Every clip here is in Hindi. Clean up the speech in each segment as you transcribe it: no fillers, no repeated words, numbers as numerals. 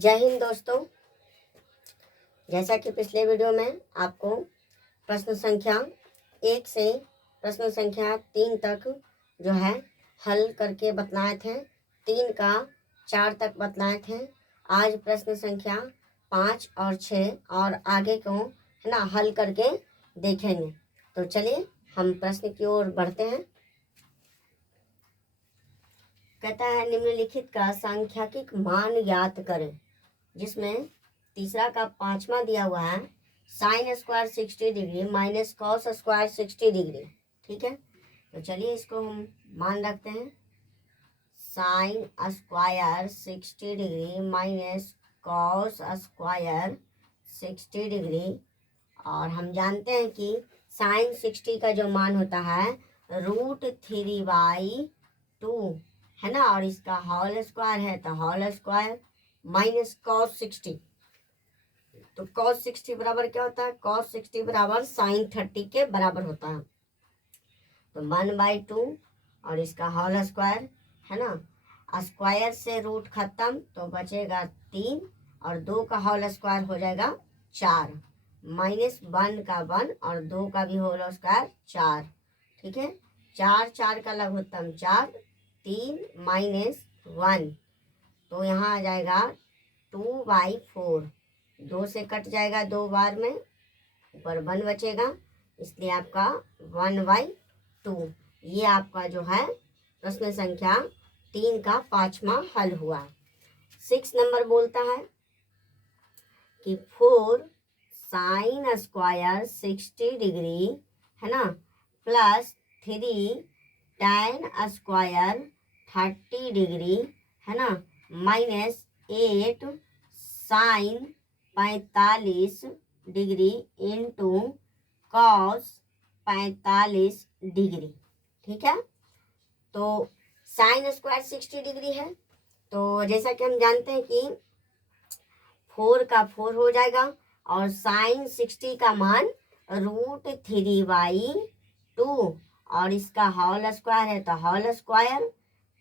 जय हिंद दोस्तों। जैसा कि पिछले वीडियो में आपको प्रश्न संख्या 1 से प्रश्न संख्या 3 तक जो है हल करके बतलाए थे, 3 का 4 तक बतलाए थे। आज प्रश्न संख्या 5 और 6 और आगे को है ना हल करके देखेंगे। तो चलिए हम प्रश्न की ओर बढ़ते हैं। कहता है निम्नलिखित का सांख्यिक मान ज्ञात करें, जिसमें तीसरा का 5वां दिया हुआ है sine square 60 degree minus cos square 60 degree. ठीक है, तो चलिए इसको हम मान रखते हैं। Sine square 60 degree minus cos square 60 degree, और हम जानते हैं कि साइन 60 का जो मान होता है √3/2 है ना, और इसका होल स्क्वायर है तो होल स्क्वायर माइनस कॉस 60। तो कॉस 60 बराबर क्या होता है? कॉस 60 बराबर साइन 30 के बराबर होता है। तो 1/2 और इसका होल स्क्वायर है ना, स्क्वायर से रूट खत्म तो बचेगा 3 और 2 का होल स्क्वायर हो जाएगा 4, माइनस 1 का 1 और 2 का भी होल स्क्वायर 4। ठीक है, 4 का लघुत्तम 4, 3 माइनस 1 तो यहाँ आ जाएगा 2/4। 2 से कट जाएगा 2 बार में, ऊपर 1 बचेगा, इसलिए आपका 1/2। ये आपका जो है प्रश्न संख्या 3 का 5वां हल हुआ। 6 नंबर बोलता है कि 4 साइन स्क्वायर 60 डिग्री है ना प्लस 3 टैन स्क्वायर 30 डिग्री है ना minus 8 sine 45 degree into cos 45 degree. ठीक है, तो साइन स्क्वायर 60 डिग्री है, तो जैसा कि हम जानते हैं कि 4 का 4 हो जाएगा और साइन 60 का मान √3/2 और इसका होल स्क्वायर है तो होल स्क्वायर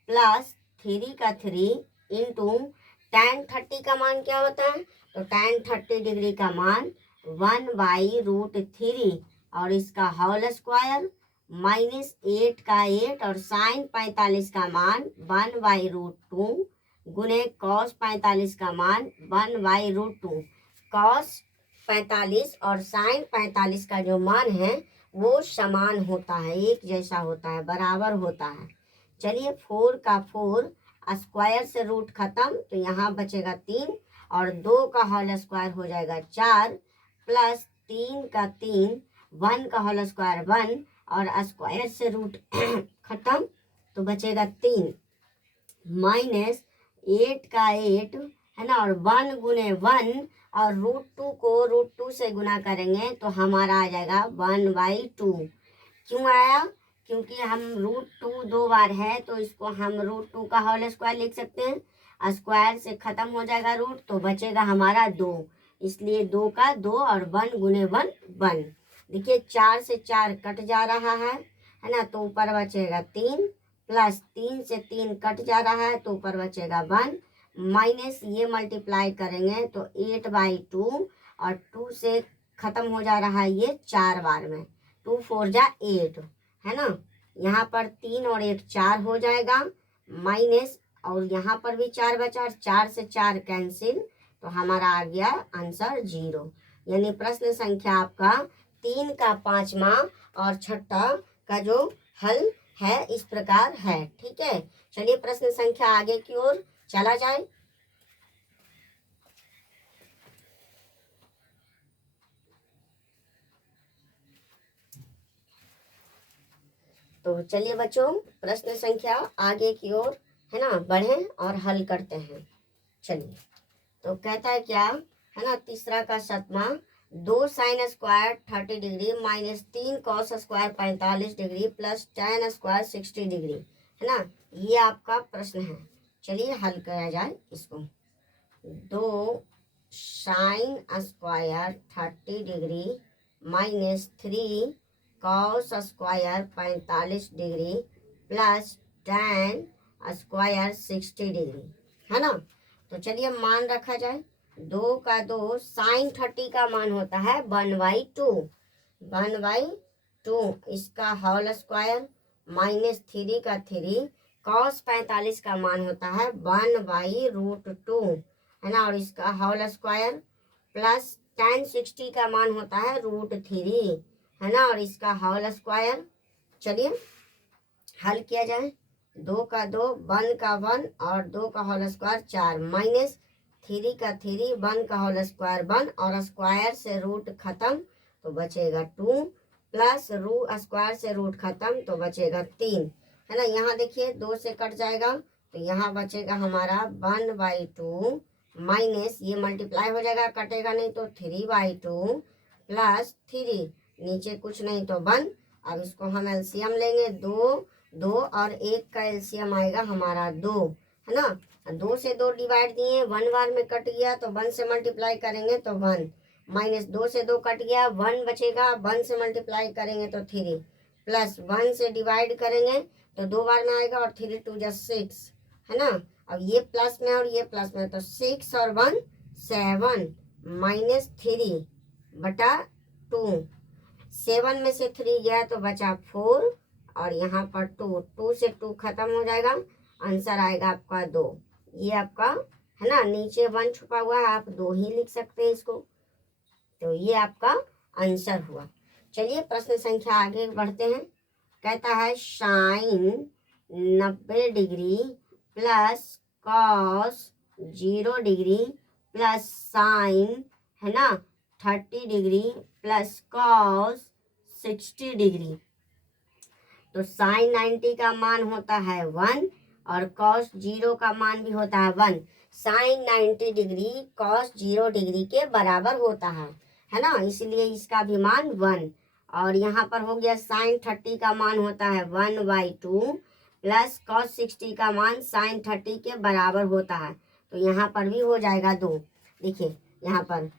प्लस 3 का 3 इंटू टैन 30 का मान क्या होता है? तो टैन 30 डिग्री का मान 1/√3 और इसका होल स्क्वायर माइनस 8 का 8 और साइन 45 का मान 1/√2 गुने कॉस 45 का मान 1/√2। कॉस 45 और साइन 45 का जो मान है वो समान होता है, एक जैसा होता है, बराबर होता है। चलिए 4 का 4 स्क्वायर से रूट खत्म तो यहाँ बचेगा 3 और 2 का होल स्क्वायर हो जाएगा 4 प्लस 3 का 3, 1 का होल स्क्वायर 1 और स्क्वायर से रूट खत्म तो बचेगा 3 माइनस 8 का 8 है ना, और 1 गुने 1 और √2 को √2 से गुना करेंगे तो हमारा आ जाएगा 1/2। क्यों आया? क्योंकि हम √2 2 बार है तो इसको हम √2 का होल स्क्वायर लिख सकते हैं। स्क्वायर से खत्म हो जाएगा रूट तो बचेगा हमारा 2, इसलिए 2 का 2 और 1 गुने 1 1। देखिए 4 से 4 कट जा रहा है ना, तो ऊपर बचेगा 3 प्लस 3 से 3 कट जा रहा है तो ऊपर बचेगा 1 माइनस ये मल्टीप्लाई करेंगे तो 8/2 और 2 से खत्म हो जा रहा है ये 4 बार में, 2 4 जा 8 है ना, यहाँ पर 3 और 1 4 हो जाएगा माइनस, और यहाँ पर भी 4 बचा, 4 से 4 कैंसिल तो हमारा आ गया आंसर 0। यानी प्रश्न संख्या आपका 3 का 5वां और 6ठा का जो हल है इस प्रकार है। ठीक है, चलिए प्रश्न संख्या आगे की ओर चला जाए। तो चलिए बच्चों प्रश्न संख्या आगे की ओर है ना बढ़ें और हल करते हैं। चलिए, तो कहता है क्या है ना, तीसरा का 7वां 2 sine square 30 degree minus 3 cos square 45 degree plus tan square 60 degree है ना, ये आपका प्रश्न है। चलिए हल किया जाए इसको। 2 sine square 30 degree minus 3 cos square 45 degree plus tan square 60 degree है ना, तो चलिए मान रखा जाए, 2 का 2 साइन 30 का मान होता है 1/2, 1/2 इसका होल स्क्वायर माइनस 3 का 3 कॉस 45 का मान होता है 1/√2 है ना, और इसका होल स्क्वायर प्लस tan 60 का मान होता है √3 है ना, और इसका होल स्क्वायर। चलिए हल किया जाए, 2 का 2 1 का 1 और 2 का होल स्क्वायर 4 माइनस 3 का 3 1 का होल स्क्वायर 1 और स्क्वायर से रूट खत्म तो बचेगा 2 प्लस स्क्वायर से रूट खत्म तो बचेगा 3 है ना। यहाँ देखिए 2 से कट जाएगा तो यहाँ बचेगा हमारा 1/2 माइनस ये मल्टीप्लाई हो जाएगा, कटेगा नहीं तो 3/2 प्लस 3 नीचे कुछ नहीं तो 1। अब इसको हम एलसीएम लेंगे, 2 और 1 का एलसीएम आएगा हमारा 2 है ना। 2 से 2 डिवाइड दिए, 1 बार में कट गया तो 1 से मल्टीप्लाई करेंगे तो 1 माइनस 2 से 2 कट गया, 1 बचेगा, 1 से मल्टीप्लाई करेंगे तो 3 प्लस 1 से डिवाइड करेंगे तो 2 बार में आएगा और 3 2 जा 6 है ना। अब ये प्लस में और ये प्लस में तो 6 और 1 7 माइनस 3/2 7 में से 3 गया तो बचा 4 और यहाँ पर 2 से 2 खत्म हो जाएगा, आंसर आएगा आपका 2। ये आपका है ना, नीचे 1 छुपा हुआ है, आप 2 ही लिख सकते हैं इसको, तो ये आपका आंसर हुआ। चलिए प्रश्न संख्या आगे बढ़ते हैं। कहता है sine 90 degree plus cos 0 degree plus sine है ना 30 डिग्री प्लस कॉस 60 डिग्री। तो साइन 90 का मान होता है 1 और कॉस 0 का मान भी होता है 1। साइन 90 डिग्री कॉस 0 डिग्री के बराबर होता है ना, इसलिए इसका भी मान 1। और यहाँ पर हो गया साइन 30 का मान होता है 1/2 प्लस कॉस 60 का मान साइन 30 के बराबर होता है, तो यहाँ पर भी हो जाएगा 2। देखिए यहाँ पर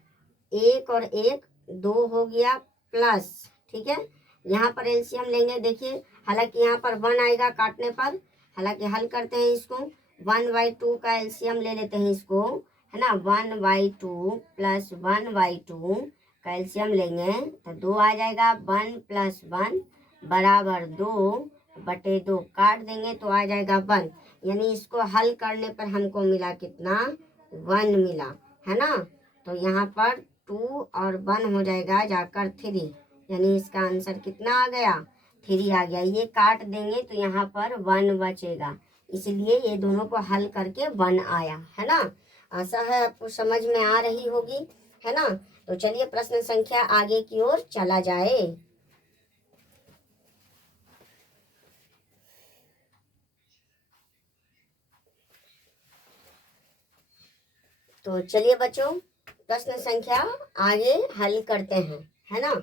1 और 1 2 हो गया प्लस, ठीक है। यहाँ पर एलसीएम लेंगे, देखिए हालांकि यहाँ पर 1 आएगा काटने पर, हालांकि हल करते हैं इसको, 1/2 का एलसीएम ले लेते हैं इसको है ना, 1/2 प्लस 1/2 का एलसीएम लेंगे तो 2 आ जाएगा, 1 + 1 बराबर 2/2 काट देंगे तो आ जाएगा 1, यानी इसको हल करने पर हमको मिला कितना 1 मिला है ना। तो यहाँ पर 2 और 1 हो जाएगा जाकर 3, यानी इसका आंसर कितना आ गया 3 आ गया। ये काट देंगे तो यहाँ पर 1 बचेगा, इसलिए ये दोनों को हल करके 1 आया है ना। आशा है आपको समझ में आ रही होगी है ना। तो चलिए प्रश्न संख्या आगे की ओर चला जाए। तो चलिए बच्चों प्रश्न संख्या आगे हल करते हैं है ना।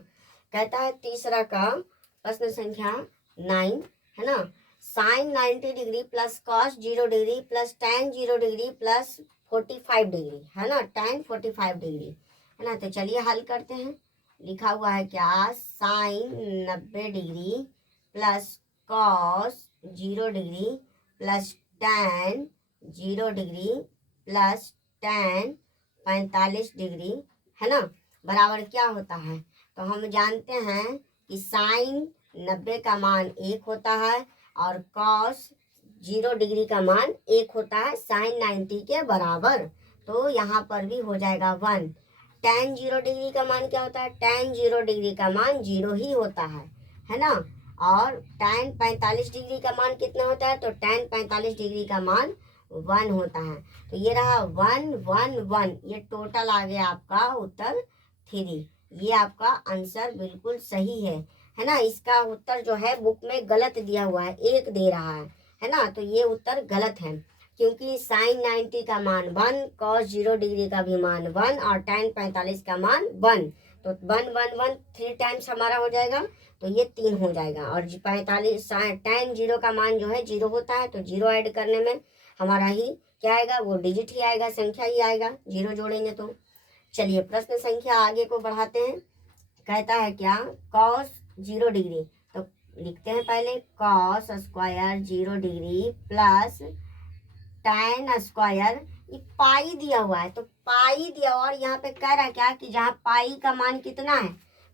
कहता है तीसरा का प्रश्न संख्या 9 है ना, sine 90 degree plus cos 0 degree plus tan 0 degree plus 45 degree है ना, tan 45 डिग्री है ना। तो चलिए हल करते हैं। लिखा हुआ है क्या, sine 90 degree plus cos 0 degree plus tan 0 degree plus tan 45 degree है ना बराबर क्या होता है। तो हम जानते हैं कि साइन 90 का मान 1 होता है और कॉस 0 डिग्री का मान 1 होता है साइन 90 के बराबर, तो यहाँ पर भी हो जाएगा 1। tan 0 डिग्री का मान क्या होता है, tan 0 डिग्री का मान 0 ही होता है ना। और tan 45 डिग्री का मान कितना होता है, तो tan 45 डिग्री का मान 1 होता है। तो ये रहा 1 1 1, ये टोटल आ गया आपका उत्तर 3। ये आपका आंसर बिल्कुल सही है ना। इसका उत्तर जो है बुक में गलत दिया हुआ है, 1 दे रहा है ना, तो ये उत्तर गलत है क्योंकि साइन 90 का मान 1, कॉस 0 डिग्री का भी मान 1 और tan 45 का मान 1, तो 1 1 1 3 टाइम्स हमारा हो जाएगा, तो ये 3 हो जाएगा। और 45 tan 0 का मान जो है 0 होता है, तो 0 ऐड करने में हमारा ही क्या आएगा, वो डिजिट ही आएगा, संख्या ही आएगा, 0 जोड़ेंगे तो। चलिए प्रश्न संख्या आगे को बढ़ाते हैं। कहता है क्या, कॉस 0 डिग्री, तो लिखते हैं पहले cos square 0 degree plus tan square ये पाई दिया हुआ है, तो पाई दिया हुआ, और यहाँ पे कह रहा है क्या कि जहाँ पाई का मान कितना है,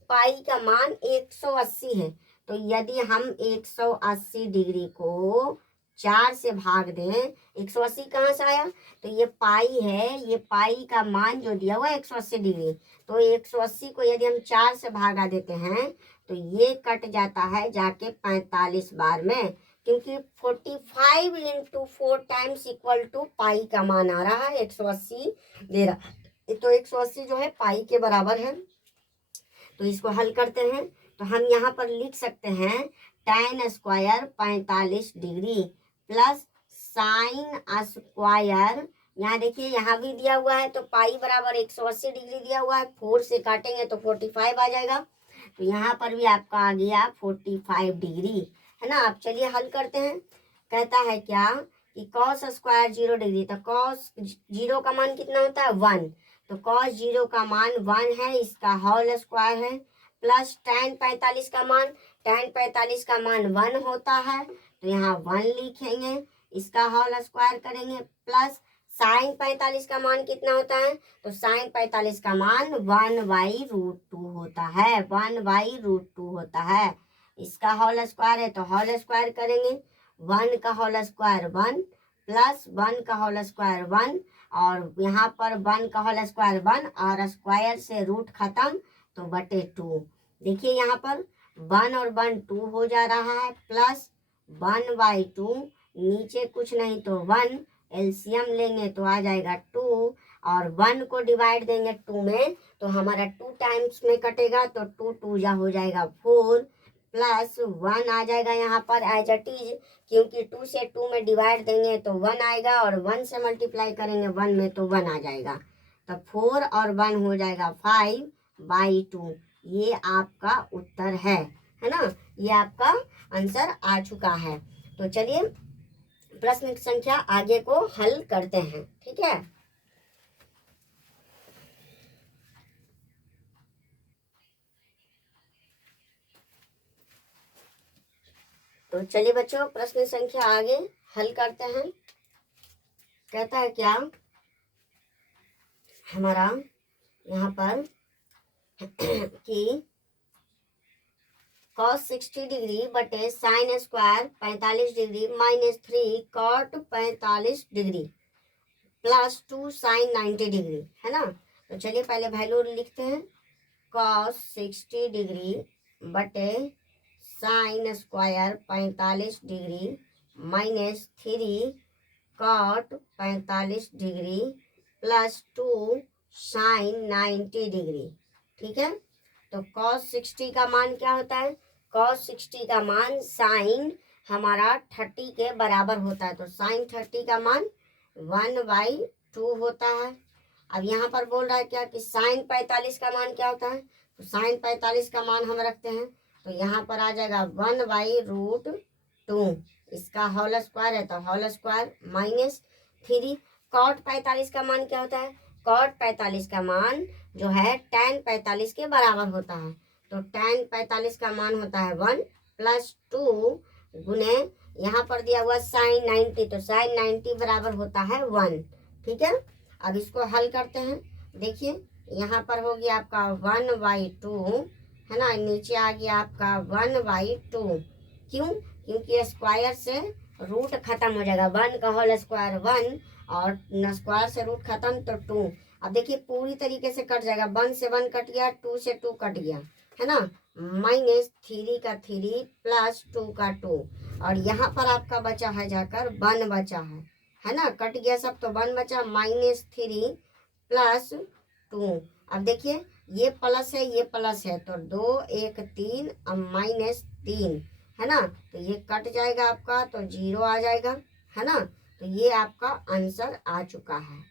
पाई का मान 180 है। तो यदि हम 180 डिग्री को 4 से भाग दें, 180 कहाँ से आया, तो ये पाई है, ये पाई का मान जो दिया हुआ है 180 डिग्री, तो 180 को यदि हम 4 से भागा देते हैं तो ये कट जाता है जाके 45 बार में, क्योंकि 45 इंटू 4 टाइम्स इक्वल टू पाई का मान आ रहा है 180 दे रहा, तो 180 जो है पाई के बराबर है। तो इसको हल करते हैं, तो हम यहाँ पर लिख सकते हैं tan square 45 degree plus sine square, यहाँ देखिए यहाँ भी दिया हुआ है, तो पाई बराबर 180 डिग्री दिया हुआ है, 4 से काटेंगे तो 45 आ जाएगा, तो यहाँ पर भी आपका आ गया 45 डिग्री, है ना। अब चलिए हल करते हैं। कहता है क्या कि cos स्क्वायर 0 डिग्री, तो cos 0 का मान कितना होता है 1, तो cos 0 का मान 1 है, इसका होल स्क्वायर है, प्लस tan 45 का मान, tan 45 का मान 1 होता है, तो यहाँ 1 लिखेंगे, इसका होल स्क्वायर करेंगे, प्लस साइन 45 का मान कितना होता है, तो साइन 45 का मान 1/√2 होता है, 1/√2 होता है, इसका होल स्क्वायर है तो होल स्क्वायर करेंगे, 1 का होल स्क्वायर 1 प्लस 1 का होल स्क्वायर 1, और यहाँ पर 1 का होल स्क्वायर 1 और स्क्वायर से रूट खत्म तो बटे 2। देखिए यहाँ पर 1 और 1 2 हो जा रहा है, प्लस 1/2, नीचे कुछ नहीं तो 1, एलसीएम लेंगे तो आ जाएगा 2, और 1 को डिवाइड देंगे 2 में तो हमारा 2 टाइम्स में कटेगा, तो 2 2 जा हो जाएगा 4, प्लस 1 आ जाएगा यहाँ पर एज इट इज, क्योंकि 2 से 2 में डिवाइड देंगे तो 1 आएगा, और 1 से मल्टीप्लाई करेंगे 1 में तो 1 आ जाएगा, तो 4 और 1 हो जाएगा 5/2। ये आपका उत्तर है ना, ये आपका आंसर आ चुका है। तो चलिए प्रश्न संख्या आगे को हल करते हैं, ठीक है। तो चलिए बच्चों प्रश्न संख्या आगे हल करते हैं। कहता है क्या हमारा यहाँ पर कि cos 60 डिग्री बटे sine square 45 degree minus 3 cot 45 degree plus 2 sine 90 degree, है ना। तो चलिए पहले वैल्यू लिखते हैं, cos 60 डिग्री बटे sine square 45 degree minus 3 cot 45 degree plus 2 sine 90 degree, ठीक है। तो cos 60 का मान क्या होता है, cos 60 का मान साइन हमारा 30 के बराबर होता है, तो साइन 30 का मान 1/2 होता है। अब यहाँ पर बोल रहा है क्या कि साइन 45 का मान क्या होता है, तो साइन 45 का मान हम रखते हैं, तो यहाँ पर आ जाएगा 1/√2, इसका होल स्क्वायर है तो होल स्क्वायर माइनस 3, cot 45 का मान क्या होता है, cot 45 का मान जो है tan 45 के बराबर होता है, तो tan 45 का मान होता है 1 प्लस 2 गुने यहाँ पर दिया हुआ साइन 90, तो साइन 90 बराबर होता है 1, ठीक है। अब इसको हल करते हैं, देखिए यहाँ पर हो गया आपका 1/2, है ना, नीचे आ गया आपका 1/2, क्यों, क्योंकि स्क्वायर से रूट खत्म हो जाएगा, 1 का होल स्क्वायर 1 और स्क्वायर से रूट खत्म तो 2। अब देखिए पूरी तरीके से कट जाएगा, 1 से 1 कट गया, 2 से 2 कट गया, है ना, माइनस 3 का 3 प्लस 2 का 2, और यहाँ पर आपका बचा है जाकर 1 बचा है ना, कट गया सब तो 1 बचा, -3 प्लस 2। अब देखिए ये प्लस है ये प्लस है, तो 2 1 3 अब -3, है ना, तो ये कट जाएगा आपका तो 0 आ जाएगा, है ना। तो ये आपका आंसर आ चुका है।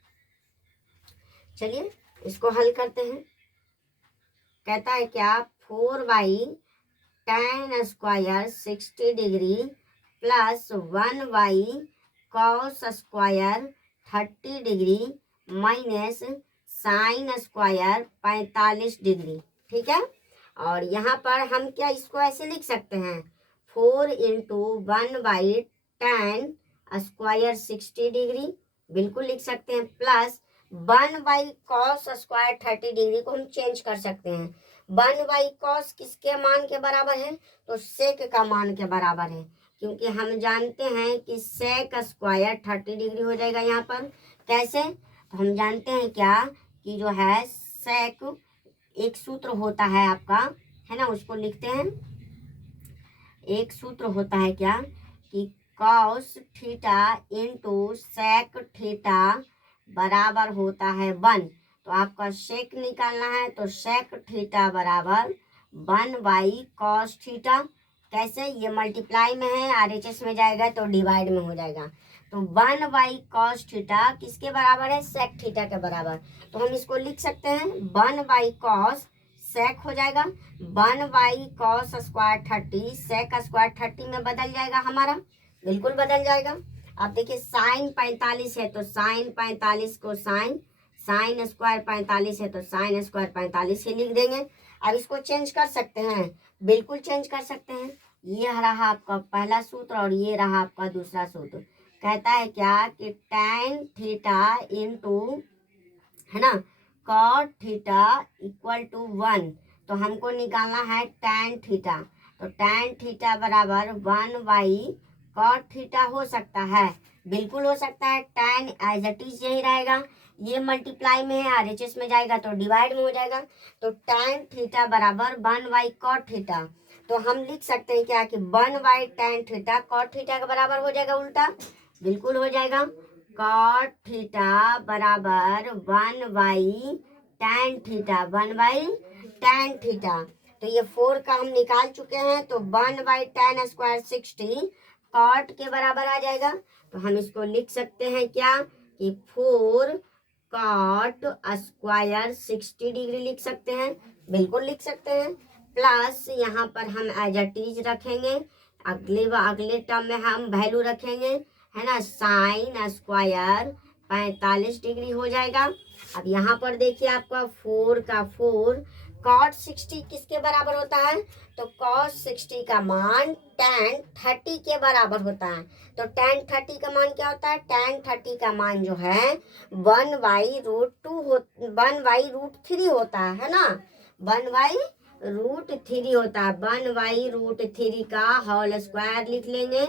चलिए इसको हल करते हैं। कहता है क्या 4/tan square 60 degree plus 1/cos square 30 degree minus sign square 45 degree, ठीक है। और यहाँ पर हम क्या इसको ऐसे लिख सकते हैं, 4 × 1/tan स्क्वायर 60 डिग्री बिल्कुल लिख सकते हैं, प्लस 1/cos स्क्वायर 30 डिग्री को हम चेंज कर सकते हैं। 1/cos किसके मान के बराबर है? तो सेक का मान के बराबर है, क्योंकि हम जानते हैं कि सेक स्क्वायर 30 डिग्री हो जाएगा यहाँ पर। कैसे? तो हम जानते हैं क्या कि जो है सेक एक सूत्र होता है आपका, है ना, उसको लिखते हैं। एक सूत्र होता है क्या कि cos theta into sec theta बराबर होता है 1। तो आपका सेक निकालना है तो सेक थीटा बराबर 1/cos थीटा। कैसे? ये मल्टीप्लाई में है, आरएचएस में जाएगा तो डिवाइड में हो जाएगा। तो 1/cos थीटा किसके बराबर है? सेक थीटा के बराबर। तो हम इसको लिख सकते हैं 1/cos सेक हो जाएगा 1/cos स्क्वायर 30, सेक स्क्वायर 30 में बदल जाएगा हमारा, बिल्कुल बदल जाएगा। अब देखिए साइन 45 है तो साइन 45 को साइन स्क्वायर 45 है तो साइन स्क्वायर 45 ही लिख देंगे। अब इसको चेंज कर सकते हैं, बिल्कुल चेंज कर सकते हैं। ये रहा आपका पहला सूत्र और ये रहा आपका दूसरा सूत्र। कहता है क्या कि tan थीटा इंटू, है ना, cot थीटा इक्वल टू 1। तो हमको निकालना है tan थीटा। तो tan थीटा बराबर 1/cot थीटा हो सकता है, बिल्कुल हो सकता है। tan एज इट इज यही रहेगा, ये मल्टीप्लाई में है, आरएचएस में जाएगा तो डिवाइड में हो जाएगा। तो tan थीटा बराबर 1/cot थीटा। तो हम लिख सकते हैं क्या कि 1/tan थीटा cot थीटा के बराबर हो जाएगा, उल्टा बिल्कुल हो जाएगा। cot थीटा बराबर 1/tan थीटा, 1/tan थीटा। तो ये 4 का हम निकाल चुके हैं, तो 1/tan स्क्वायर 60 cot के बराबर आ जाएगा। तो हम इसको लिख सकते हैं क्या कि 4 cot स्क्वायर 60 डिग्री लिख सकते हैं, बिल्कुल लिख सकते हैं। प्लस यहाँ पर हम एज इट इज रखेंगे, अगले टर्म में हम वैल्यू रखेंगे, है ना, साइन स्क्वायर 45 डिग्री हो जाएगा। अब यहाँ पर देखिए आपका 4 का 4 cot 60 किसके बराबर होता है? तो cos 60 का मान tan 30 के बराबर होता है। तो tan 30 का मान क्या होता है? tan 30 का मान जो है 1/√3 होता है ना, 1/√3 होता है। 1/√3 का होल स्क्वायर लिख लेंगे,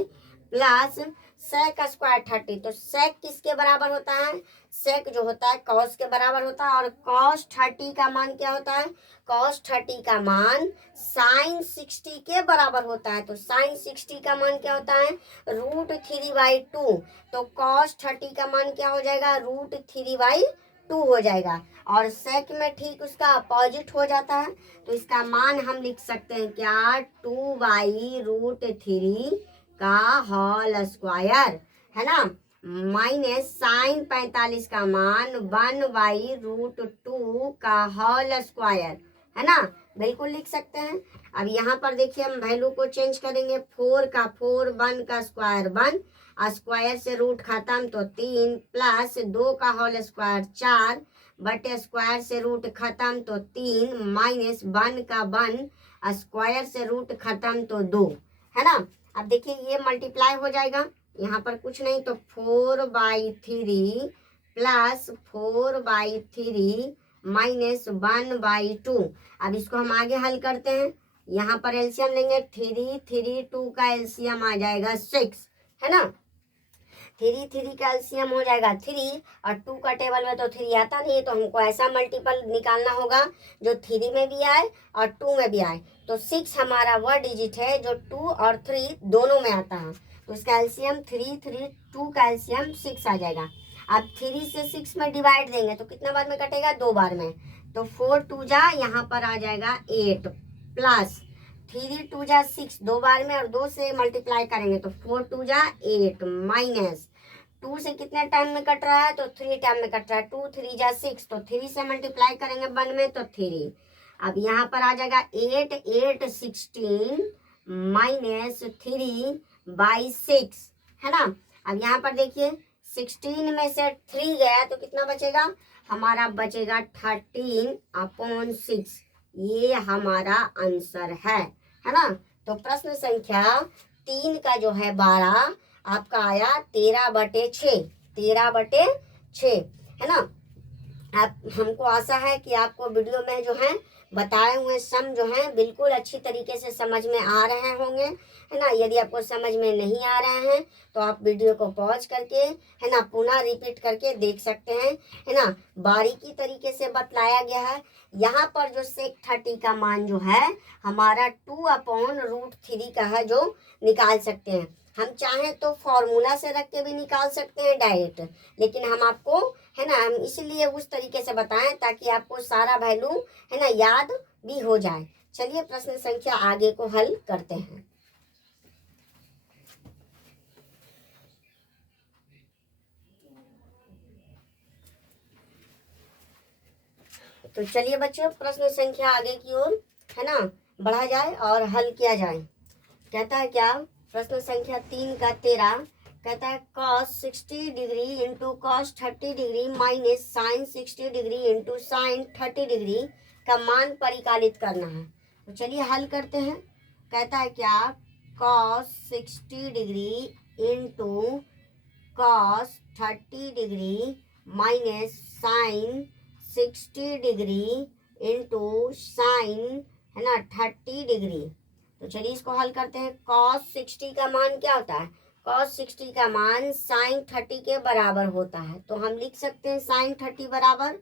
प्लस सेक स्क्वायर 30। तो सेक किसके बराबर होता है? सेक जो होता है कॉस के बराबर होता है। और कॉस 30 का मान क्या होता है? कॉस 30 का मान साइन 60 के बराबर होता है। तो साइन 60 का मान क्या होता है? √3/2। तो कॉस 30 का मान क्या हो जाएगा? √3/2 हो जाएगा। और सेक में ठीक उसका अपोजिट हो जाता है, तो इसका मान हम लिख सकते हैं क्या? 2/√3 का होल स्क्वायर, है ना, माइनस साइन 45 का मान 1/√2 का होल स्क्वायर, है ना, बिल्कुल लिख सकते हैं। अब यहाँ पर देखिए हम वैल्यू को चेंज करेंगे। 4 का 4, 1 का स्क्वायर 1, स्क्वायर से रूट खत्म तो 3, प्लस 2 का होल स्क्वायर 4 बटे स्क्वायर से रूट खत्म तो 3, माइनस 1 का 1 स्क्वायर से रूट खत्म तो 2, है ना। अब देखिए ये मल्टीप्लाई हो जाएगा, यहाँ पर कुछ नहीं तो 4/3 प्लस 4/3 माइनस 1/2। अब इसको हम आगे हल करते हैं, यहाँ पर एलसीएम लेंगे, 3 3 2 का एलसीएम आ जाएगा 6, है ना। 3 3 का एलसीएम हो जाएगा 3, और 2 का टेबल में तो 3 आता नहीं है, तो हमको ऐसा मल्टीपल निकालना होगा जो 3 में भी आए और 2 में भी आए। तो 6 हमारा वह डिजिट है जो 2 और 3 दोनों में आता है। तो इसका एलसीएम 3 3 2 का एलसीएम 6 आ जाएगा। अब 3 से 6 में डिवाइड देंगे तो कितना बार में कटेगा? 2 बार में। तो 4 2 जा यहाँ पर आ जाएगा 8, प्लस 3 2 जा 6 2 बार में, और 2 से मल्टीप्लाई करेंगे तो 4 2 जा 8, माइनस 2 से कितने टाइम में कट रहा है? तो 3 टाइम में कट रहा है। 2 3 जा 6, तो 3 से मल्टीप्लाई करेंगे 1 में तो 3। अब यहाँ पर आ जाएगा 8 8 16 माइनस 3/6, है ना। अब यहाँ पर देखिए 16 में से 3 गया तो कितना बचेगा? हमारा बचेगा 13/6। ये हमारा आंसर है ना। तो प्रश्न संख्या 3 का जो है 12 आपका आया 13/6। 13/6 है ना। आप हमको आशा है कि आपको वीडियो में जो है बताए हुए सम जो है बिल्कुल अच्छी तरीके से समझ में आ रहे होंगे, है ना। यदि आपको समझ में नहीं आ रहे हैं तो आप वीडियो को पॉज करके, है ना, पुनः रिपीट करके देख सकते हैं, है ना। बारीकी तरीके से बतलाया गया है। यहाँ पर जो सेक 30 का मान जो है हमारा 2/√3 का है, जो निकाल सकते हैं। हम चाहें तो फॉर्मूला से रख के भी निकाल सकते हैं डायरेक्ट, लेकिन हम आपको, है ना, हम इसलिए उस तरीके से बताएं ताकि आपको सारा वैल्यू, है ना, याद भी हो जाए। चलिए प्रश्न संख्या आगे को हल करते हैं। तो चलिए बच्चों प्रश्न संख्या आगे की ओर, है ना, बढ़ा जाए और हल किया जाए। कहता है क्या, प्रश्न संख्या 3 का 13 कहता है cos 60 degree into cos 30 degree minus sine 60 degree into sine 30 degree का मान परिकलित करना है। तो चलिए हल करते हैं। कहता है क्या, cos 60 degree into cos 30 degree minus sine 60 degree into sine, है ना, 30 डिग्री। तो चलिए इसको हल करते हैं। cos 60 का मान क्या होता है, cos 60 का मान sin 30 के बराबर होता है। तो हम लिख सकते हैं sin 30 बराबर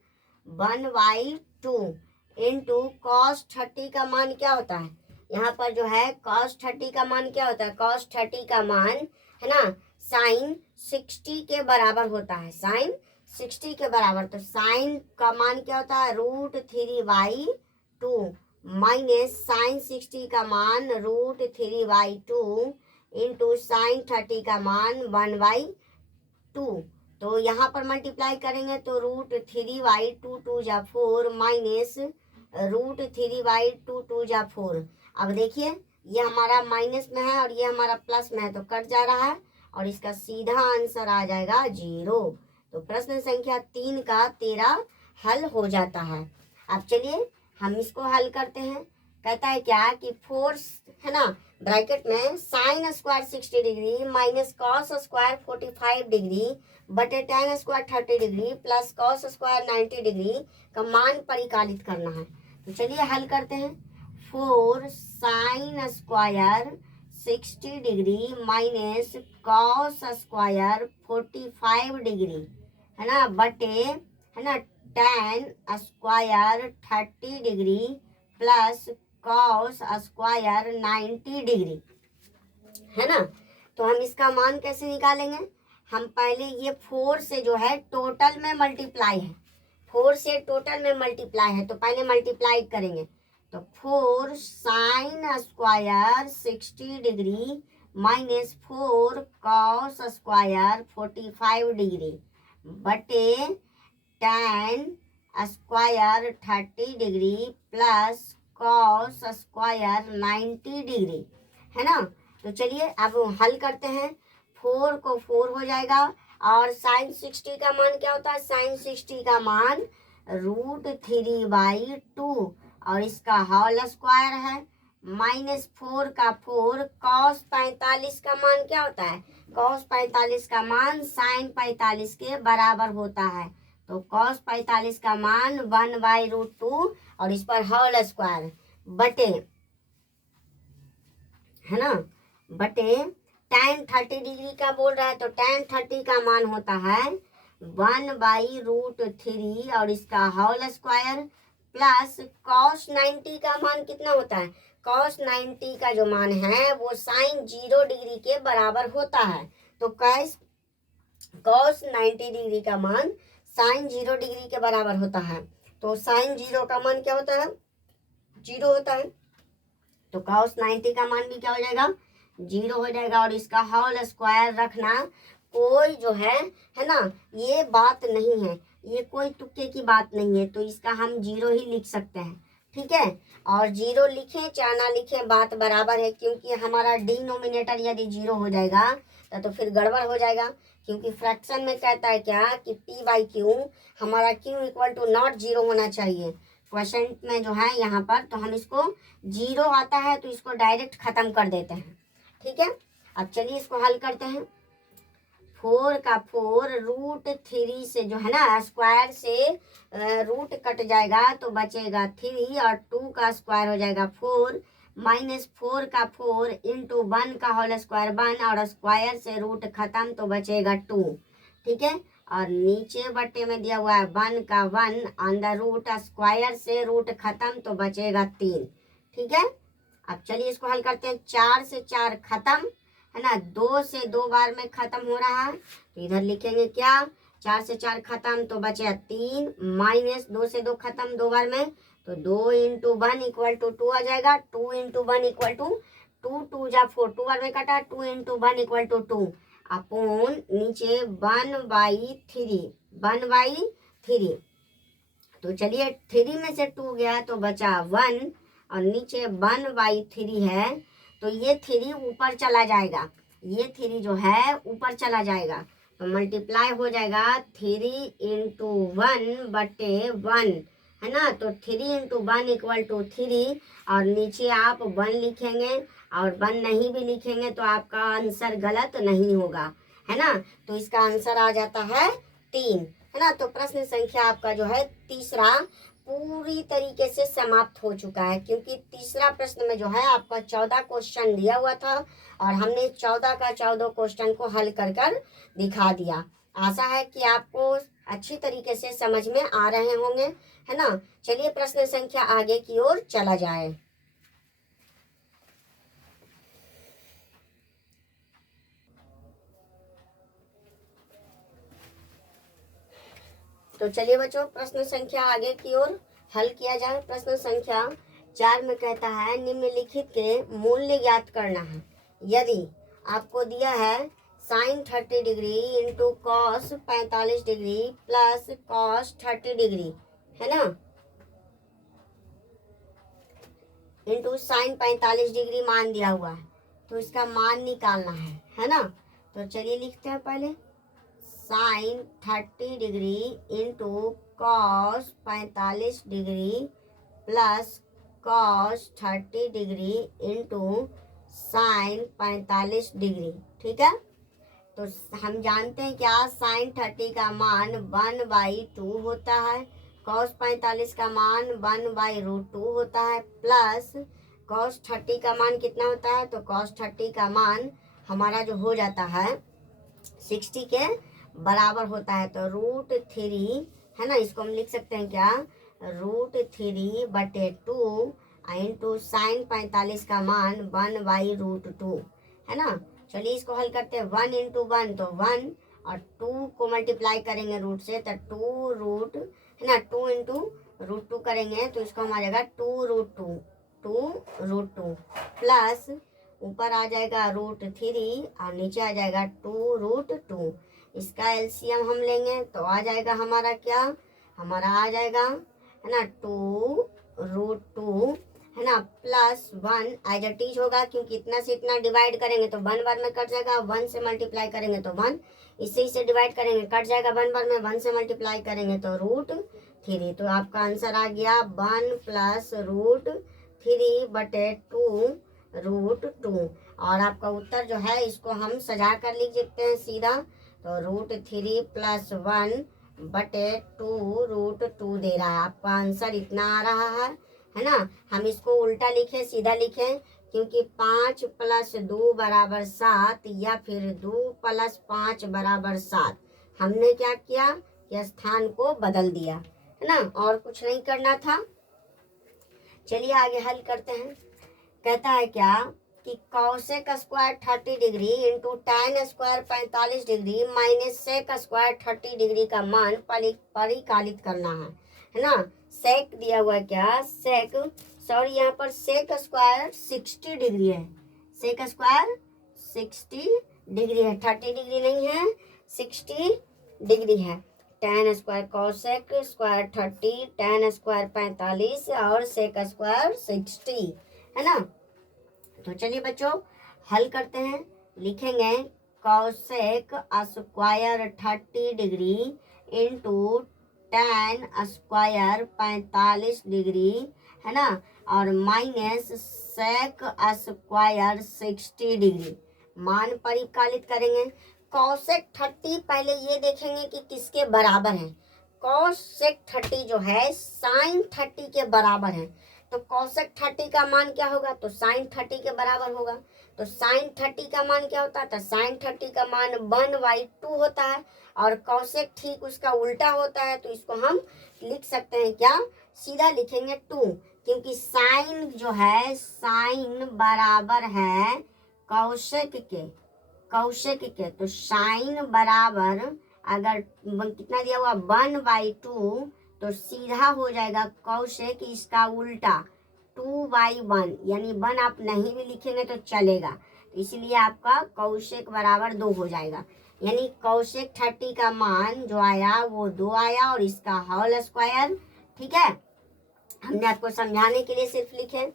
1/2 इंटू cos 30 का मान क्या होता है, यहाँ पर जो है cos 30 का मान क्या होता है, cos 30 का मान, है ना, sin 60 के बराबर होता है, sin 60 के बराबर। तो sin का मान क्या होता है, √3/2 माइनस साइन 60 का मान √3/2 इंटू साइन 30 का मान 1/2। तो यहाँ पर मल्टीप्लाई करेंगे तो √3/2 2 जा 4 माइनस √3/2 2 जा 4। अब देखिए ये हमारा माइनस में है और ये हमारा प्लस में है, तो कट जा रहा है और इसका सीधा आंसर आ जाएगा 0। तो प्रश्न संख्या 3 का 13 हल हो जाता है। अब चलिए हम इसको हल करते हैं। कहता है क्या कि 4, है ना, ब्रैकेट में sine square 60 degree minus cos square 45 degree बटे tan square 30 degree plus cos square 90 degree का मान परिकलित करना है। तो चलिए हल करते हैं। 4 sine square 60 degree minus cos square 45 degree, है ना, बटे, है ना, tan square 30 degree plus cos square 90 degree, है ना। तो हम इसका मान कैसे निकालेंगे, हम पहले ये 4 से जो है टोटल में मल्टीप्लाई है, 4 से टोटल में मल्टीप्लाई है, तो पहले मल्टीप्लाई करेंगे। तो 4 sine square 60 degree minus 4 cos square 45 degree बटे tan square 30 degree plus cos square 90 degree, है ना। तो चलिए अब हल करते हैं। 4 को 4 हो जाएगा और साइन 60 का मान क्या होता है, साइन 60 का मान √3/2 और इसका होल स्क्वायर है माइनस 4 का 4 कॉस 45 का मान क्या होता है, कॉस 45 का मान साइन 45 के बराबर होता है। तो कॉस 45 का मान 1/√2 और इस पर होल स्क्वायर बटे, है ना, बटे tan 30 डिग्री का बोल रहा है, तो tan 30 का मान होता है 1/√3 और इसका होल स्क्वायर प्लस cos 90 का मान कितना होता है, cos 90 का जो मान है वो साइन 0 डिग्री के बराबर होता है। तो cos 90 डिग्री का मान साइन 0 डिग्री के बराबर होता है। तो साइन 0 का मान क्या होता है, 0 होता है। तो cos 90 का मान भी क्या हो जाएगा, 0 हो जाएगा और इसका होल स्क्वायर रखना कोई जो है ना, ये बात नहीं है, ये कोई तुक्के की बात नहीं है, तो इसका हम 0 ही लिख सकते हैं, ठीक है। और 0 लिखें चाहे ना लिखें बात बराबर है, क्योंकि हमारा डिनोमिनेटर यदि 0 हो जाएगा तो फिर गड़बड़ हो जाएगा, क्योंकि फ्रैक्शन में कहता है क्या कि p/q हमारा q इक्वल टू नॉट 0 होना चाहिए क्वेश्चन में जो है यहाँ पर। तो हम इसको 0 आता है तो इसको डायरेक्ट खत्म कर देते हैं, ठीक है। अब चलिए इसको हल करते हैं। 4 का 4 √3 से जो है ना स्क्वायर से रूट कट जाएगा तो बचेगा 3 और 2 का स्क्वायर हो जाएगा 4 -4 का 4 इंटू 1 का होल स्क्वायर 1 और स्क्वायर से रूट खत्म तो बचेगा 2। ठीक है, और नीचे बट्टे में दिया हुआ है 1 का 1 अंडर रूट स्क्वायर से रूट खत्म तो बचेगा 3। ठीक है, अब चलिए इसको हल करते हैं। 4 से 4 खत्म है ना, 2 से 2 बार में खत्म हो रहा है तो इधर लिखेंगे क्या, 4 से 4 खत्म तो बचे 3 माइनस 2 से 2 खत्म 2 बार में तो 2 इंटू 1 इक्वल टू 2 आ जाएगा। 2 इंटू 1 इक्वल टू 2, 2 जा 4 2 बार में कटा 2 इंटू 1 इक्वल टू 2 अपोन नीचे 1/3 1/3। तो चलिए 3 में से 2 गया तो बचा 1 और नीचे 1/3 है तो ये 3 ऊपर चला जाएगा, ये 3 जो है ऊपर चला जाएगा तो मल्टीप्लाई हो जाएगा 3 इंटू 1/1 है ना। तो 3 इंटू 1 इक्वल टू 3 और नीचे आप 1 लिखेंगे और 1 नहीं भी लिखेंगे तो आपका आंसर गलत नहीं होगा, है ना। तो इसका आंसर आ जाता है 3, है ना। तो प्रश्न संख्या आपका जो है तीसरा पूरी तरीके से समाप्त हो चुका है, क्योंकि तीसरा प्रश्न में जो है आपका 14 क्वेश्चन दिया हुआ था और हमने 14 का 14 क्वेश्चन को हल कर कर दिखा दिया। आशा है कि आपको अच्छी तरीके से समझ में आ रहे होंगे, है ना। चलिए प्रश्न संख्या आगे की ओर चला जाए। तो चलिए बच्चों प्रश्न संख्या आगे की ओर हल किया जाए। प्रश्न संख्या 4 में कहता है निम्नलिखित के मूल्य ज्ञात करना है। यदि आपको दिया है sine 30 degree into cos 45 degree plus cos 30 degree, है ना, इंटू साइन 45 डिग्री मान दिया हुआ है तो इसका मान निकालना है ना। तो चलिए लिखते हैं पहले sine 30 degree into cos 45 degree plus cos 30 degree into sine 45 degree. ठीक है, तो हम जानते हैं क्या साइन 30 का मान 1/2 होता है, कॉस 45 का मान 1/√2 होता है, प्लस कॉस 30 का मान कितना होता है, तो कॉस 30 का मान हमारा जो हो जाता है 60 के बराबर होता है। तो √3 है ना, इसको हम लिख सकते हैं क्या, √3/2 इंटू साइन 45 का मान 1/√2, है ना। चलिए इसको हल करते हैं। 1 इंटू 1 तो 1 और 2 को मल्टीप्लाई करेंगे रूट से तो 2 रूट, है ना, 2 इंटू √2 करेंगे तो इसको हम आ जाएगा 2√2 प्लस ऊपर आ जाएगा √3 और नीचे आ जाएगा 2√2। इसका एलसीएम हम लेंगे तो आ जाएगा हमारा क्या, हमारा आ जाएगा है ना 2√2, है ना, प्लस 1 एज इट इज होगा क्योंकि इतना से इतना डिवाइड करेंगे तो 1 बार में कट जाएगा, 1 से मल्टीप्लाई करेंगे तो 1, इससे डिवाइड करेंगे कट जाएगा 1 बार में, 1 से मल्टीप्लाई करेंगे तो √3। तो आपका आंसर आ गया 1 प्लस √3/2 और आपका उत्तर जो है इसको हम सजा कर लिख सकते हैं सीधा। तो √3 प्लस 1/2 दे रहा है, आपका आंसर इतना आ रहा है ना। हम इसको उल्टा लिखे सीधा लिखें क्योंकि 5 + 2 = 7 या फिर 2 + 5 = 7। हमने क्या किया कि स्थान को बदल दिया, है ना, और कुछ नहीं करना था। चलिए आगे हल करते हैं। कहता है क्या कि cosec square 30 degree into tan square 45 degree minus sec square 30 degree का मान परिकलित करना है ना। सेक दिया हुआ है क्या, सेक सॉरी यहाँ पर सेक स्क्वायर 60 डिग्री है, सेक स्क्वायर 60 डिग्री है, 30 डिग्री नहीं है 60 डिग्री है। tan square cosec square 30, tan square 45 और सेक स्क्वायर 60, है ना। तो चलिए बच्चों हल करते हैं। लिखेंगे cosec square 30 degree into tan square 45 degree, है ना, और माइनस सेक स्क्वायर 60 डिग्री। मान परिकलित करेंगे कॉसेक 30 पहले ये देखेंगे कि किसके बराबर है। कॉसेक 30 जो है साइन 30 के बराबर है। तो कॉसेक 30 का मान क्या होगा, तो साइन 30 के बराबर होगा। तो साइन 30 का मान क्या होता है, तो साइन 30 का मान 1/2 होता है और कॉसेक ठीक उसका उल्टा होता है। तो इसको हम लिख सकते हैं क्या, सीधा लिखेंगे 2, क्योंकि साइन जो है साइन बराबर है कॉसेक के, तो साइन बराबर अगर कितना दिया हुआ 1/2 तो सीधा हो जाएगा कॉसेक इसका उल्टा 2/1, यानी 1 आप नहीं भी लिखेंगे तो चलेगा। तो इसलिए आपका कॉसेक बराबर 2 हो जाएगा। यानी कॉसेक 30 का मान जो आया वो 2 आया और इसका होल स्क्वायर, ठीक है, हमने आपको समझाने के लिए सिर्फ लिखे,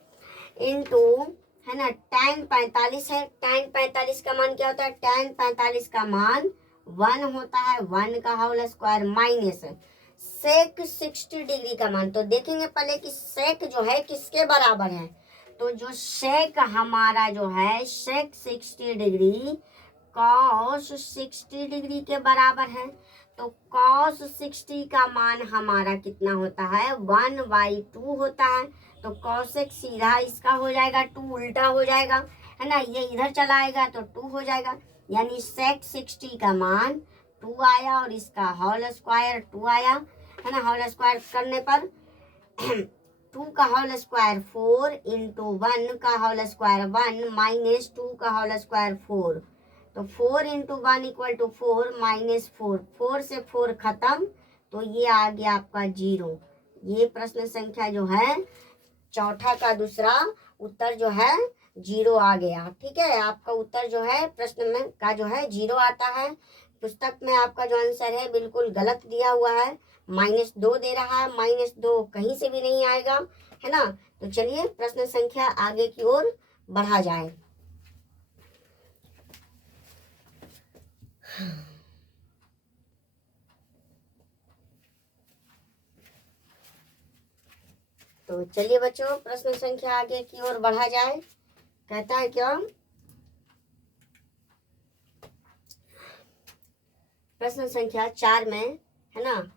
इनटू है ना tan 45 है। tan 45 का मान क्या होता है, tan 45 का मान 1 होता है, 1 का whole square minus sec 60 degree का मान। तो देखेंगे पहले कि सेक जो है किसके बराबर है। तो जो सेक हमारा जो है सेक 60 डिग्री कॉस 60 डिग्री के बराबर है। तो कॉस 60 का मान हमारा कितना होता है, 1/2 होता है। तो कॉसेक सीधा इसका हो जाएगा 2 उल्टा हो जाएगा, है ना, ये इधर चला आएगा तो 2 हो जाएगा। यानी सेक 60 का मान 2 आया और इसका होल स्क्वायर 2 आया, है ना। होल स्क्वायर करने पर 2 का होल स्क्वायर 4 इंटू 1 का होल स्क्वायर 1 माइनस 2 का होल स्क्वायर 4। तो 4 इंटू 1 इक्वल टू 4 माइनस 4, 4 से 4 खत्म, तो ये आ गया आपका 0। ये प्रश्न संख्या जो है चौथा का दूसरा उत्तर जो है 0 आ गया। ठीक है, आपका उत्तर जो है प्रश्न में का जो है 0 आता है। पुस्तक में आपका जो आंसर है बिल्कुल गलत दिया हुआ है, -2 दे रहा है, -2 कहीं से भी नहीं आएगा, है ना। तो चलिए प्रश्न संख्या आगे की ओर बढ़ा जाए। तो चलिए बच्चों प्रश्न संख्या आगे की ओर बढ़ा जाए। कहता है क्या, प्रश्न संख्या 4 में, है ना,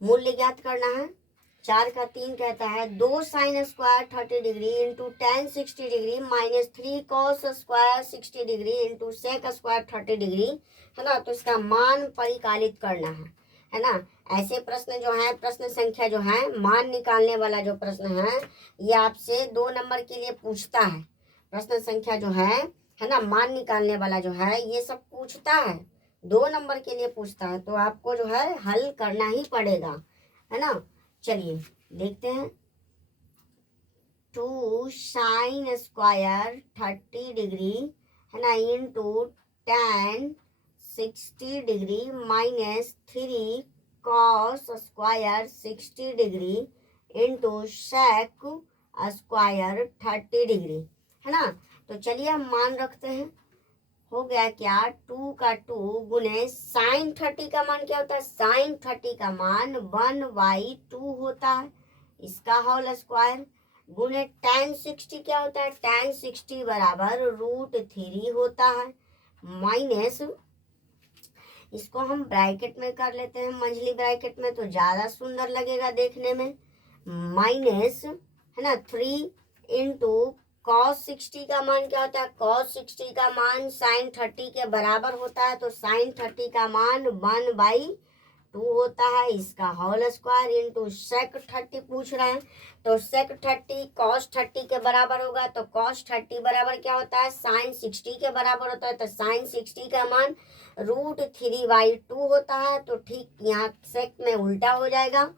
मूल्य ज्ञात करना है। 4 का 3 कहता है 2 sine square 30 degree into tan 60 degree minus 3 cos square 60 degree into sec square 30 degree, है ना। तो इसका मान परिकलित करना है ना। ऐसे प्रश्न जो है, प्रश्न संख्या जो है मान निकालने वाला जो प्रश्न है ये आपसे 2 नंबर के लिए पूछता है। प्रश्न संख्या जो है ना, मान निकालने वाला जो है ये सब पूछता है, 2 नंबर के लिए पूछता है। तो आपको जो है हल करना ही पड़ेगा, है ना। चलिए देखते हैं। 2 साइन स्क्वायर 30 डिग्री, है ना, into tan 60 degree minus 3 cos square 60 degree into sec square 30 degree, है ना। तो चलिए हम मान रखते हैं। हो गया क्या, 2 का 2 गुने साइन 30 का मान क्या होता है, साइन 30 का मान 1/2 होता है, इसका होल स्क्वायर गुने tan 60 क्या होता है, tan 60 बराबर √3 होता है, माइनस इसको हम ब्रैकेट में कर लेते हैं, मंझली ब्रैकेट में तो ज़्यादा सुंदर लगेगा देखने में, माइनस, है ना, 3 इंटू कॉस 60 का मान क्या होता है, कॉस 60 का मान साइन 30 के बराबर होता है। तो साइन 30 का मान 1/2 होता है, इसका होल स्क्वायर इंटू सेक 30 पूछ रहे हैं। तो सेक 30 कॉस 30 के बराबर होगा, तो कॉस 30 बराबर क्या होता है, साइन 60 के बराबर होता है। तो साइन 60 का मान √3/2 होता है। तो ठीक यहाँ सेक में उल्टा हो जाएगा,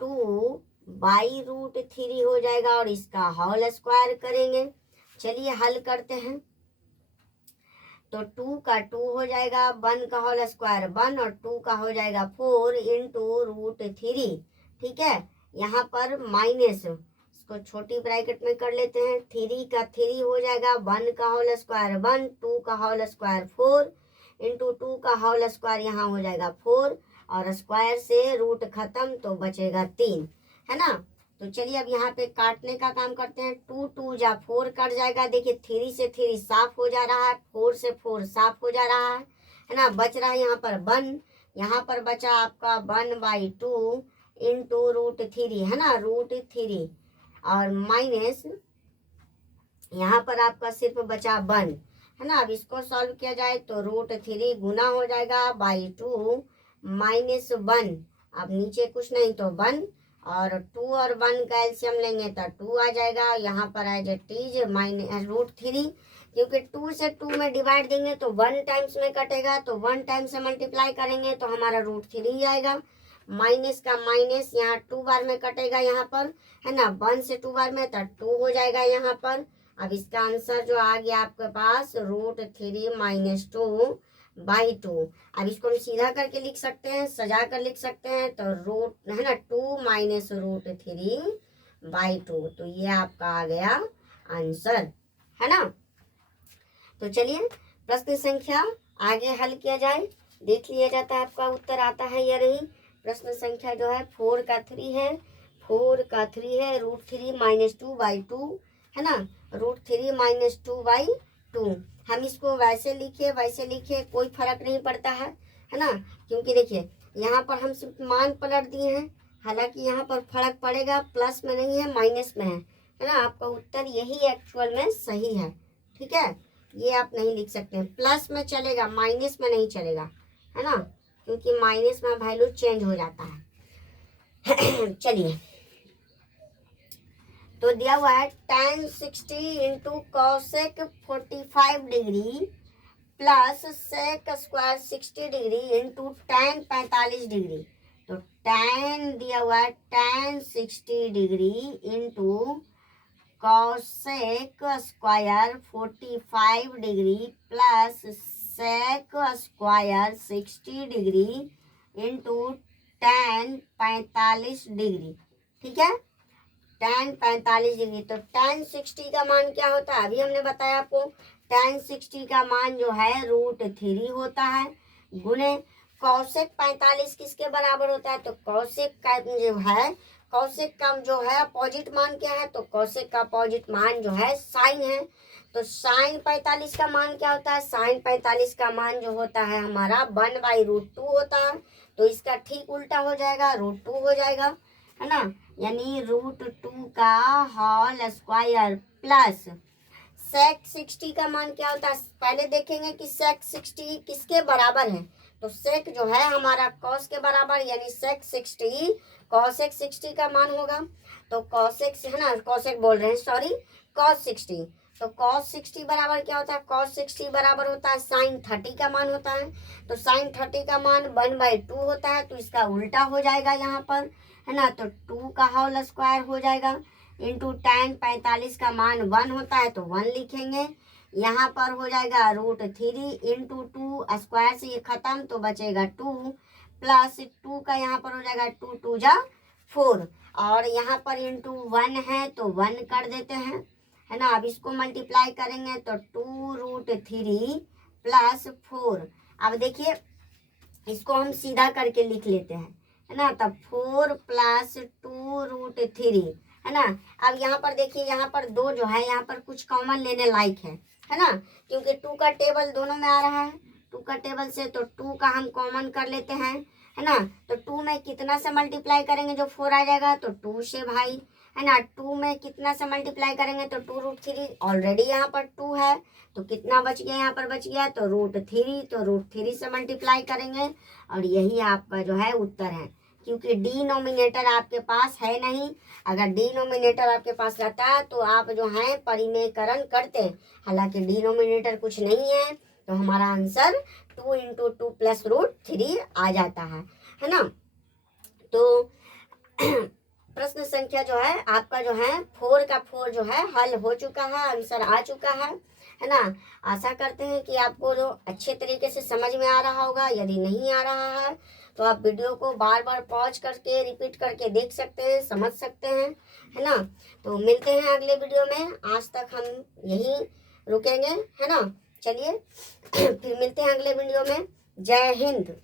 2/√3 हो जाएगा और इसका होल स्क्वायर करेंगे। चलिए हल करते हैं। तो 2 का 2 हो जाएगा, 1 का होल स्क्वायर 1 और 2 का हो जाएगा 4 इंटू √3। ठीक है, यहाँ पर माइनस, इसको छोटी ब्रैकेट में कर लेते हैं, 3 का 3 हो जाएगा, 1 का होल स्क्वायर 1, 2 का होल स्क्वायर 4 इंटू 2 का होल स्क्वायर यहाँ हो जाएगा 4 और स्क्वायर से रूट खत्म तो बचेगा 3, है ना। तो चलिए अब यहाँ पे काटने का काम करते हैं। 2 2 जा 4 कट जाएगा, देखिए 3 से 3 साफ हो जा रहा है, 4 से 4 साफ हो जा रहा है है ना। बच रहा है यहाँ पर 1, यहाँ पर बचा आपका 1/2 इंटू √3, है ना, √3, और माइनस यहाँ पर आपका सिर्फ बचा 1, है ना। अब इसको सॉल्व किया जाए तो √3 गुना हो जाएगा /2 -1, अब नीचे कुछ नहीं तो 1, और 2 और 1 का एलसीएम लेंगे तो 2 आ जाएगा। यहाँ पर एज इट इज -√3, क्योंकि 2 से 2 में डिवाइड देंगे तो 1 टाइम्स में कटेगा, तो 1 टाइम से मल्टीप्लाई करेंगे तो हमारा √3 आएगा। माइनस का माइनस यहाँ 2 बार में कटेगा यहाँ पर, है ना, 1 से 2 बार में तो 2 हो जाएगा यहाँ पर। अब इसका आंसर जो आ गया आपके पास √3 - 2/2। अब इसको हम सीधा करके लिख सकते हैं, सजा कर लिख सकते हैं, तो रूट, है ना, 2 - √3/2, तो ये आपका आ गया आंसर, है ना। तो चलिए प्रश्न संख्या आगे हल किया जाए, देख लिया जाता है आपका उत्तर आता है या नहीं। प्रश्न संख्या जो है 4 का 3 है, 4 का 3 है, √3 - 2/2, है ना, √3 - 2/2। हम इसको वैसे लिखे कोई फर्क नहीं पड़ता है ना, क्योंकि देखिए यहाँ पर हम सिर्फ मान पलट दिए हैं, हालांकि यहाँ पर फर्क पड़ेगा, प्लस में नहीं है माइनस में है ना। आपका उत्तर यही एक्चुअल में सही है, ठीक है। ये आप नहीं लिख सकते, प्लस में चलेगा, माइनस में नहीं चलेगा, है ना, क्योंकि माइनस में वैल्यू चेंज हो जाता है। चलिए, तो दिया हुआ है tan 60 into cosec 45 degree plus sec square 60 degree into tan 45 degree. तो tan दिया हुआ है tan 60 degree into cosec square 45 degree plus sec square 60 degree into tan 45 degree, ठीक है, tan 45 डिग्री। तो tan 60 का मान क्या होता है, अभी हमने बताया आपको, tan 60 का मान जो है √3 होता है, गुने cosec 45 किसके बराबर होता है, तो cosec का जो है, cosec का जो है अपोजिट मान क्या है, तो cosec का अपोजिट मान जो है साइन है। तो sin 45 का मान क्या होता है, sin 45 का मान जो होता है हमारा 1/√2 होता है, तो इसका ठीक उल्टा हो जाएगा, √2 हो जाएगा, है ना, यानी √2 का होल स्क्वायर प्लस sec 60 का मान क्या होता है, पहले देखेंगे कि sec 60 किसके बराबर है, तो sec जो है हमारा cos के बराबर, यानी sec 60 cosec 60 का मान होगा। तो cosec है ना, cosec बोल रहे हैं, सॉरी, cos 60, तो cos 60 बराबर क्या होता है, cos 60 बराबर होता है sin 30 का मान होता है, तो sin 30 का मान 1/2 होता है, तो इसका उल्टा हो जाएगा यहाँ पर, है ना, तो 2 का होल स्क्वायर हो जाएगा इंटू tan 45 का मान 1 होता है, तो 1 लिखेंगे, यहाँ पर हो जाएगा √3 इंटू 2 स्क्वायर से ये खत्म, तो बचेगा 2 प्लस 2 का यहाँ पर हो जाएगा 2 2 जा 4, और यहाँ पर इंटू 1 है तो 1 कर देते हैं, है ना। अब इसको मल्टीप्लाई करेंगे तो 2√3 प्लस 4। अब देखिए इसको हम सीधा करके लिख लेते हैं, है ना, तब 4 + 2√3, है ना। अब यहाँ पर देखिए, यहाँ पर 2 जो है यहाँ पर कुछ कॉमन लेने लायक है ना, क्योंकि 2 का टेबल दोनों में आ रहा है, 2 का टेबल से, तो 2 का हम कॉमन कर लेते हैं, है ना। तो 2 में कितना से मल्टीप्लाई करेंगे जो 4 आ जाएगा, तो 2 से भाई, है ना। 2 में कितना से मल्टीप्लाई करेंगे तो 2√3, ऑलरेडी यहाँ पर 2 है, तो कितना बच गया, यहाँ पर बच गया तो √3, तो √3 से मल्टीप्लाई करेंगे, और यही आपका जो है उत्तर है, क्योंकि डिनोमिनेटर आपके पास है नहीं। अगर डिनोमिनेटर आपके पास रहता तो आप जो है परिमेयकरण करते, हालांकि डिनोमिनेटर कुछ नहीं है, तो हमारा आंसर 2 × 2 + √3 आ जाता है ना। तो प्रश्न संख्या जो है आपका जो है 4 का 4 जो है हल हो चुका है, आंसर आ चुका है ना। आशा करते हैं कि आपको जो अच्छे तरीके से समझ में आ रहा होगा, यदि नहीं आ रहा है तो आप वीडियो को बार बार पॉज करके रिपीट करके देख सकते हैं, समझ सकते हैं, है ना। तो मिलते हैं अगले वीडियो में, आज तक हम यहीं रुकेंगे, है ना। चलिए फिर मिलते हैं अगले वीडियो में। जय हिंद।